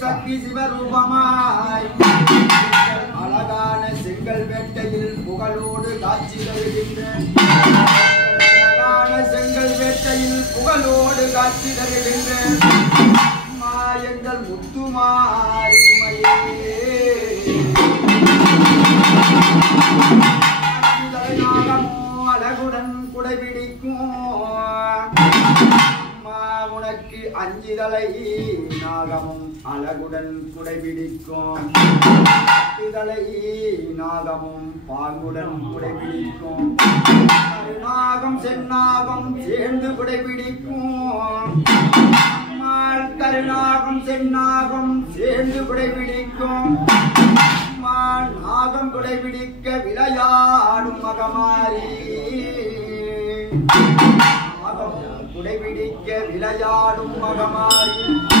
சக்தி சிவரூபமாய் அழகான செங்கல் வேட்டையில் புகழோடு காட்சி தருகின்ற அழகான செங்கல் வேட்டையில் புகழோடு காட்சி தருகின்ற எங்கள் முத்துமாரிமையே அழகுடன் குடைபிடிக்கும் உனக்கு அஞ்சுதலை நாகமும் அழகுடன் குடைபிடிக்கும் அஞ்சுதலை நாகமும் பாங்குடன் குடைபிடிக்கும் கருநாகம் செந்நாகம் சேர்ந்து குடைபிடிக்கும் கருநாகம் செந்நாகம் சேர்ந்து குடைபிடிக்கும் நாகம் குடைபிடிக்க விளையாடும் மகமாரி குடைபிடிக்க விளையாடும் மகமாரி